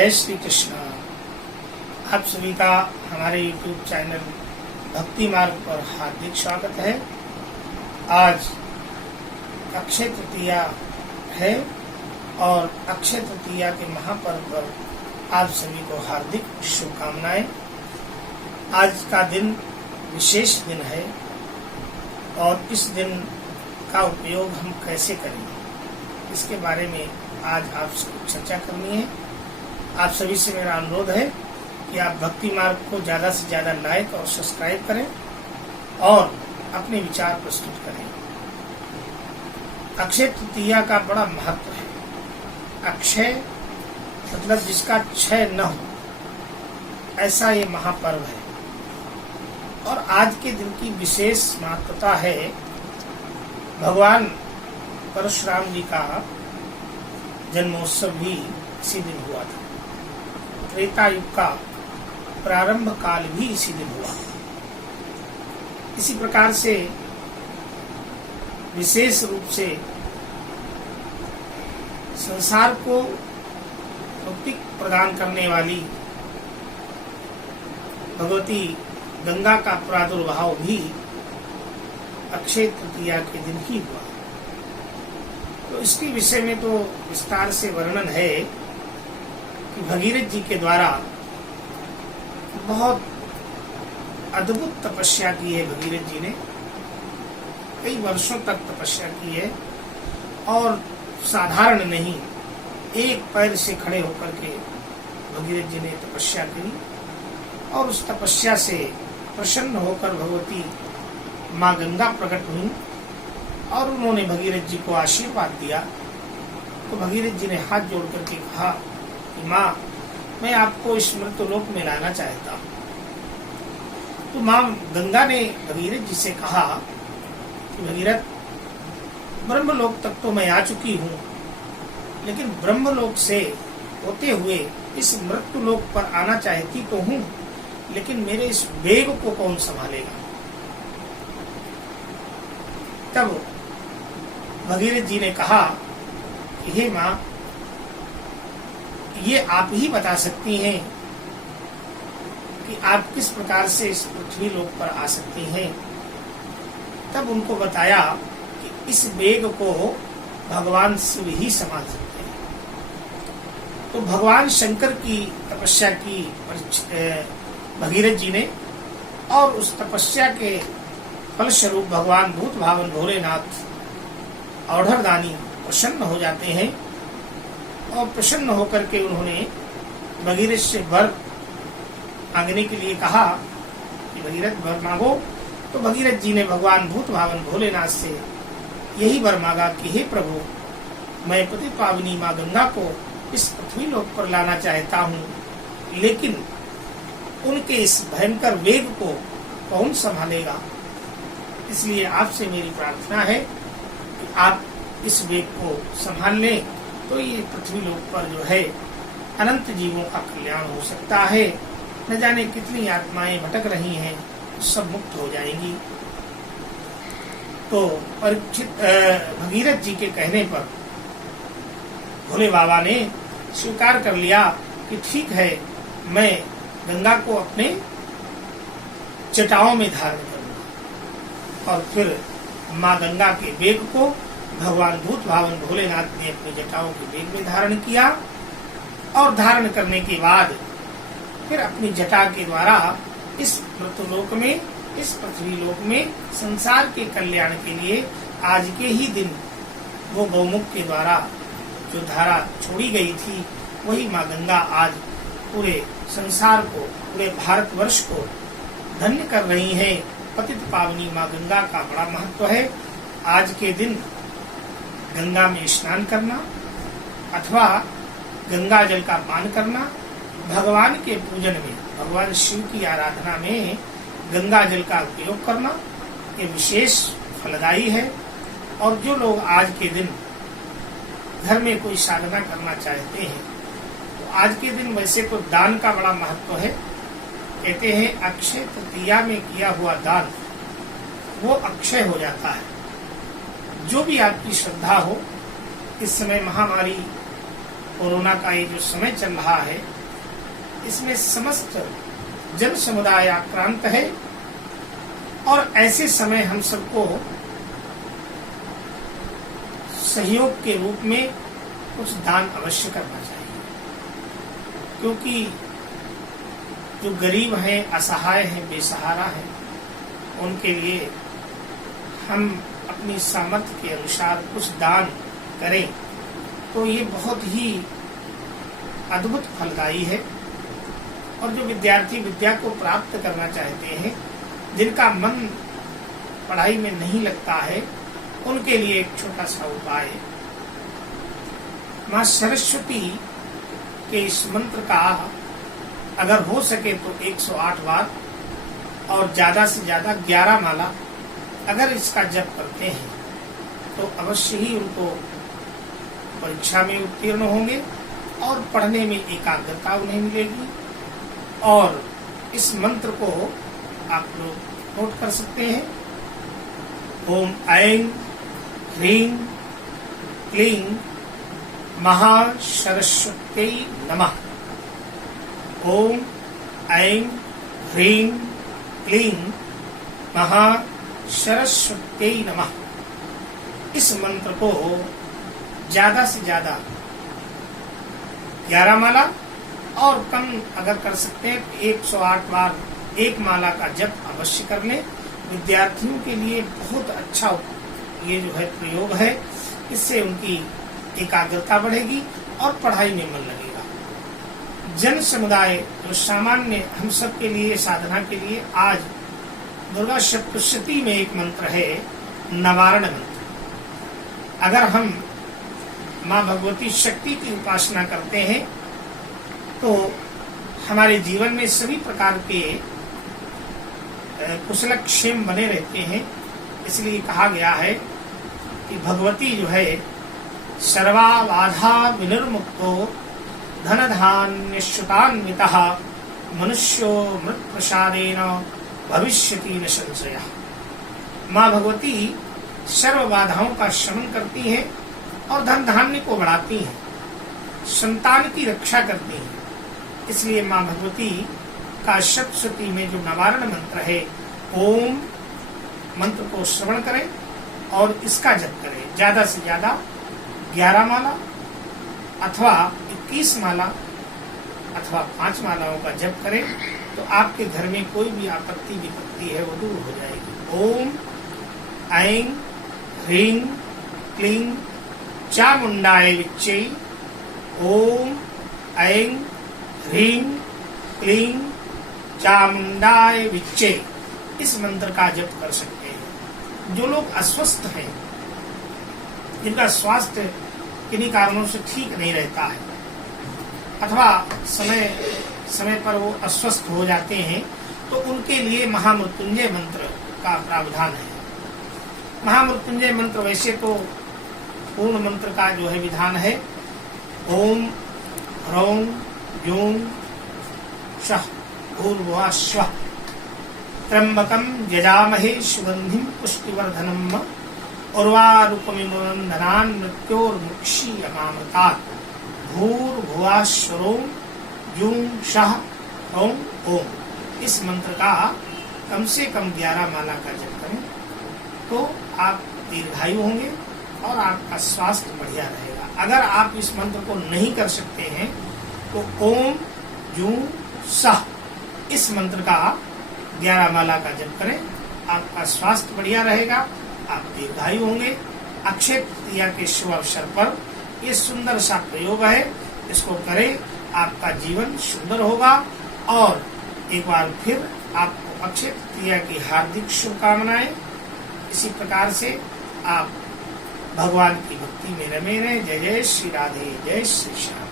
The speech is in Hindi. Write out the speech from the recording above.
जय श्री कृष्ण। आप सभी का हमारे YouTube चैनल भक्ति मार्ग पर हार्दिक स्वागत है। आज अक्षय तृतीया है और अक्षय तृतीया के महापर्व पर आप सभी को हार्दिक शुभकामनाएं। आज का दिन विशेष दिन है और इस दिन का उपयोग हम कैसे करें, इसके बारे में आज आपसे चर्चा करनी है। आप सभी से मेरा अनुरोध है कि आप भक्ति मार्ग को ज्यादा से ज्यादा लाइक और सब्सक्राइब करें और अपने विचार प्रस्तुत करें। अक्षय तृतीया का बड़ा महत्व है। अक्षय मतलब जिसका क्षय न हो, ऐसा ये महापर्व है। और आज के दिन की विशेष महत्वता है। भगवान परशुराम जी का जन्मोत्सव भी इसी दिन हुआ था। त्रेता युग का प्रारंभ काल भी इसी दिन हुआ। इसी प्रकार से विशेष रूप से संसार को मुक्ति प्रदान करने वाली भगवती गंगा का प्रादुर्भाव भी अक्षय तृतीया के दिन ही हुआ। तो इसके विषय में तो विस्तार से वर्णन है कि भगीरथ जी के द्वारा बहुत अद्भुत तपस्या की है। भगीरथ जी ने कई वर्षों तक तपस्या की है और साधारण नहीं, एक पैर से खड़े होकर के भगीरथ जी ने तपस्या की और उस तपस्या से प्रसन्न होकर भगवती माँ गंगा प्रकट हुई और उन्होंने भगीरथ जी को आशीर्वाद दिया। तो भगीरथ जी ने हाथ जोड़ करके कहा कि माँ, मैं आपको इस मृत्युलोक में लाना चाहता हूँ। तो माँ गंगा ने भगीरथ जी से कहा कि भगीरथ, ब्रह्मलोक तक तो मैं आ चुकी हूँ, लेकिन ब्रह्मलोक से होते हुए इस मृत्युलोक पर आना चाहती तो हूँ, लेकिन मेरे इस वेग को कौन संभालेगा। तब भगीरथ जी ने कहा कि हे माँ, ये आप ही बता सकती हैं कि आप किस प्रकार से इस पृथ्वी लोक पर आ सकती हैं। तब उनको बताया कि इस वेग को भगवान शिव ही संभाल सकते हैं। तो भगवान शंकर की तपस्या की भगीरथ जी ने और उस तपस्या के फलस्वरूप भगवान भूत भावन भोलेनाथ औढ़रदानी प्रसन्न हो जाते हैं और प्रसन्न होकर के उन्होंने भगीरथ से वर मांगने के लिए कहा कि भगीरथ वर मांगो। तो भगीरथ जी ने भगवान भूत भावन भोलेनाथ से यही वर मांगा कि हे प्रभु, मैं पति पावनी माँ गंगा को इस पृथ्वी लोक पर लाना चाहता हूँ, लेकिन उनके इस भयंकर वेग को कौन संभालेगा। इसलिए आपसे मेरी प्रार्थना है कि आप इस वेग को संभाल लें, तो ये पृथ्वी लोक पर जो है अनंत जीवों का कल्याण हो सकता है। न जाने कितनी आत्माएं भटक रही हैं, सब मुक्त हो जाएंगी। तो परीक्षित भगीरथ जी के कहने पर भोले बाबा ने स्वीकार कर लिया कि ठीक है, मैं गंगा को अपने जटाओं में धारण करूंगा। और फिर माँ गंगा के वेग को भगवान भूत भावन भोलेनाथ ने अपने जटाओं के वेग में धारण किया और धारण करने के बाद फिर अपनी जटा के द्वारा इस मृत्युलोक में, इस पृथ्वी लोक में संसार के कल्याण के लिए आज के ही दिन वो गौमुख के द्वारा जो धारा छोड़ी गई थी, वही माँ गंगा आज पूरे संसार को, पूरे भारतवर्ष को धन्य कर रही है। पतित पावनी माँ गंगा का बड़ा महत्व है। आज के दिन गंगा में स्नान करना अथवा गंगा जल का पान करना, भगवान के पूजन में, भगवान शिव की आराधना में गंगा जल का उपयोग करना, ये विशेष फलदायी है। और जो लोग आज के दिन घर में कोई साधना करना चाहते हैं, तो आज के दिन वैसे तो दान का बड़ा महत्व है। कहते हैं अक्षय तृतीया में किया हुआ दान वो अक्षय हो जाता है। जो भी आपकी श्रद्धा हो, इस समय महामारी कोरोना का ये जो समय चल रहा है, इसमें समस्त जन समुदाय आक्रांत है और ऐसे समय हम सबको सहयोग के रूप में कुछ दान अवश्य करना चाहिए, क्योंकि जो गरीब हैं, असहाय हैं, बेसहारा हैं, उनके लिए हम अपनी सामर्थ्य के अनुसार कुछ दान करें तो ये बहुत ही अद्भुत फलदायी है। और जो विद्यार्थी विद्या को प्राप्त करना चाहते हैं, जिनका मन पढ़ाई में नहीं लगता है, उनके लिए एक छोटा सा उपाय है। माँ सरस्वती के इस मंत्र का अगर हो सके तो 108 बार और ज्यादा से ज्यादा 11 माला अगर इसका जप करते हैं तो अवश्य ही उनको परीक्षा में उत्तीर्ण होंगे और पढ़ने में एकाग्रता उन्हें मिलेगी। और इस मंत्र को आप लोग नोट कर सकते हैं। ओम ऐं ह्रीं क्लीं महासरस्वत्यै नमः। ओम ऐं ह्रीं क्लीं महासरस्वत्यै नमः। इस मंत्र को ज्यादा से ज्यादा 11 माला और कम अगर कर सकते हैं तो 108 बार एक माला का जप अवश्य कर लें। विद्यार्थियों के लिए बहुत अच्छा ये जो है प्रयोग है, इससे उनकी एकाग्रता बढ़ेगी और पढ़ाई में मन लगेगा। जन समुदाय जो सामान्य हम सब के लिए साधना के लिए आज दुर्गा सप्तशती में एक मंत्र है नवारण मंत्र। अगर हम माँ भगवती शक्ति की उपासना करते हैं तो हमारे जीवन में सभी प्रकार के कुशलक्षेम बने रहते हैं। इसलिए कहा गया है कि भगवती जो है सर्वा बाधा विनिर्मुक्तो धन धान्यश्रुतान्वितः मनुष्यो मृत प्रसादेन भविष्यति न संशयः। माँ भगवती सर्व बाधाओं का शमन करती है और धन धान्य को बढ़ाती है, संतान की रक्षा करती है। इसलिए माँ भगवती का सप्तशती में जो नवारण मंत्र है, ओम मंत्र को श्रवण करें और इसका जप करें। ज्यादा से ज्यादा 11 माला अथवा 21 माला अथवा 5 मालाओं का जप करें तो आपके घर में कोई भी आपत्ति विपत्ति है वो दूर हो जाएगी। ओम ऐं ह्रीं क्लीं चामुंडाय विच्चे। ओम ऐं ह्रीं क्लीं चामुंडाय विच्चे। इस मंत्र का जप कर सकते हैं। जो लोग अस्वस्थ हैं, जिनका स्वास्थ्य किन्हीं कारणों से ठीक नहीं रहता है अथवा समय पर वो अस्वस्थ हो जाते हैं, तो उनके लिए महामृत्युंजय मंत्र का प्रावधान है। महामृत्युंजय मंत्र वैसे तो पूर्ण मंत्र का जो है विधान है, ओम ह्रौं यूं शः भूर्भुवः स्वः त्र्यंबकं यजामहे सुगंधिं पुष्टिवर्धनम् उर्वारुकमिव बन्धनान् मृत्योर्मुक्षीयमामृतात्। भूर्भुवः स्वः यूं शः ह्रौं ओम। इस मंत्र का कम से कम 11 माला का जप करें तो आप दीर्घायु होंगे और आपका स्वास्थ्य बढ़िया रहेगा। अगर आप इस मंत्र को नहीं कर सकते हैं तो ओम जूं सह इस मंत्र का 11 माला का जप करें, आपका स्वास्थ्य बढ़िया रहेगा, आप दीर्घायु होंगे। अक्षय तृतीया के शुभ अवसर पर ये सुंदर सा प्रयोग है, इसको करें, आपका जीवन सुंदर होगा। और एक बार फिर आपको अक्षय तृतीया की हार्दिक शुभकामनाएं। इसी प्रकार से आप भगवान की भक्ति में रमे रहें। जय जय श्री राधे, जय श्री श्याम।